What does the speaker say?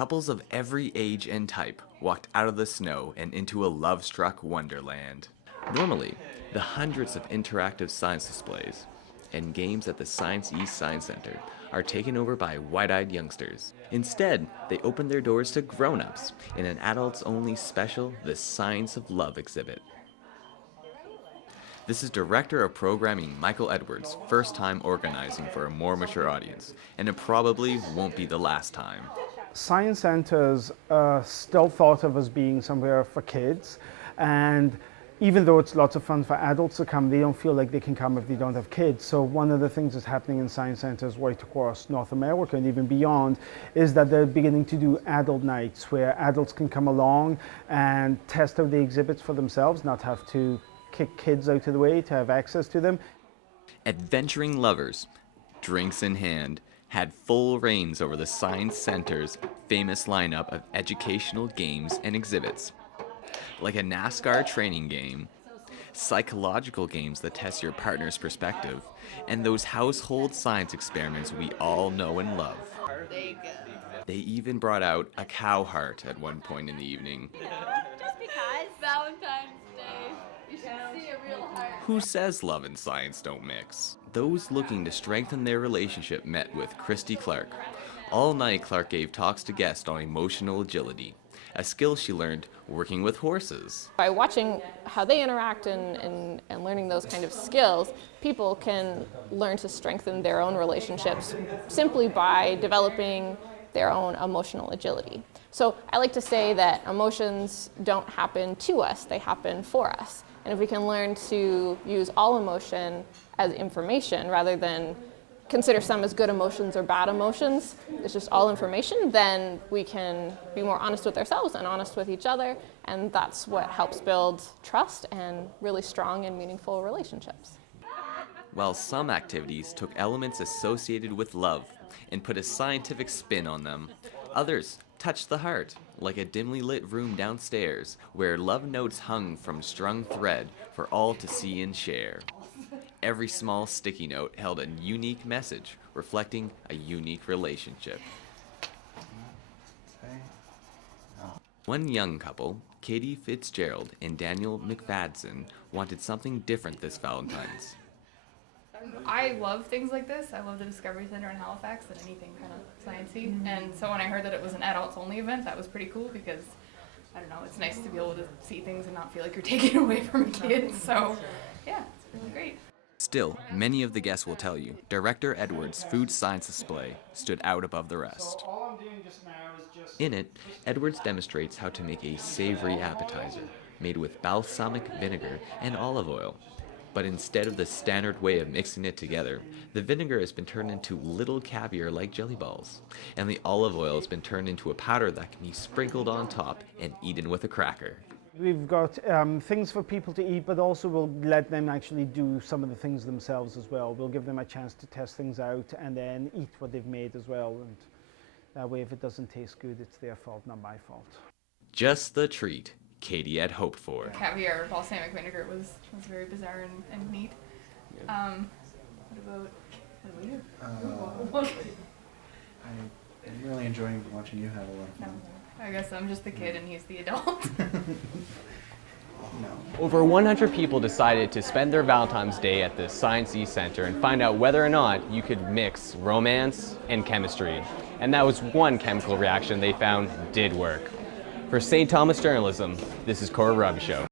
Couples of every age and type walked out of the snow and into a love-struck wonderland. Normally, the hundreds of interactive science displays and games at the Science East Science Center are taken over by wide-eyed youngsters. Instead, they open their doors to grown-ups in an adults-only special The Science of Love exhibit. This is Director of Programming Michael Edwards' first time organizing for a more mature audience, and it probably won't be the last time. Science centers are still thought of as being somewhere for kids, and even though it's lots of fun for adults to come, they don't feel like they can come if they don't have kids. So one of the things that's happening in science centers right across North America and even beyond is that they're beginning to do adult nights where adults can come along and test out the exhibits for themselves, not have to kick kids out of the way to have access to them. Adventuring lovers, drinks in hand, had full reins over the Science Center's famous lineup of educational games and exhibits. Like a NASCAR training game, psychological games that test your partner's perspective, and those household science experiments we all know and love. They even brought out a cow heart at one point in the evening. Just because. Valentine's Day. You should see a real heart. Who says love and science don't mix? Those looking to strengthen their relationship met with Christy Clark. All night, Clark gave talks to guests on emotional agility, a skill she learned working with horses. By watching how they interact and learning those kind of skills, people can learn to strengthen their own relationships simply by developing their own emotional agility. So I like to say that emotions don't happen to us, they happen for us. And if we can learn to use all emotion as information rather than consider some as good emotions or bad emotions, it's just all information, then we can be more honest with ourselves and honest with each other, and that's what helps build trust and really strong and meaningful relationships. While some activities took elements associated with love and put a scientific spin on them, others touched the heart, like a dimly lit room downstairs where love notes hung from strung thread for all to see and share. Every small sticky note held a unique message, reflecting a unique relationship. One young couple, Katie Fitzgerald and Daniel McFadden, wanted something different this Valentine's. I love things like this. I love the Discovery Center in Halifax and anything kind of sciencey. And so when I heard that it was an adults-only event, that was pretty cool because, I don't know, it's nice to be able to see things and not feel like you're taking it away from kids. So, yeah, it's really great. Still, many of the guests will tell you, Director Edwards' food science display stood out above the rest. In it, Edwards demonstrates how to make a savory appetizer made with balsamic vinegar and olive oil. But instead of the standard way of mixing it together, the vinegar has been turned into little caviar-like jelly balls, and the olive oil has been turned into a powder that can be sprinkled on top and eaten with a cracker. We've got things for people to eat, but also we'll let them actually do some of the things themselves as well. We'll give them a chance to test things out and then eat what they've made as well. And that way, if it doesn't taste good, it's their fault, not my fault. Just the treat Katie had hoped for. Caviar balsamic vinegar was very bizarre and neat. What about you? I'm really enjoying watching you have a lot of fun. I guess I'm just the kid and he's the adult. Over 100 people decided to spend their Valentine's Day at the Science East Center and find out whether or not you could mix romance and chemistry. And that was one chemical reaction they found did work. For St. Thomas Journalism, this is Robichaud.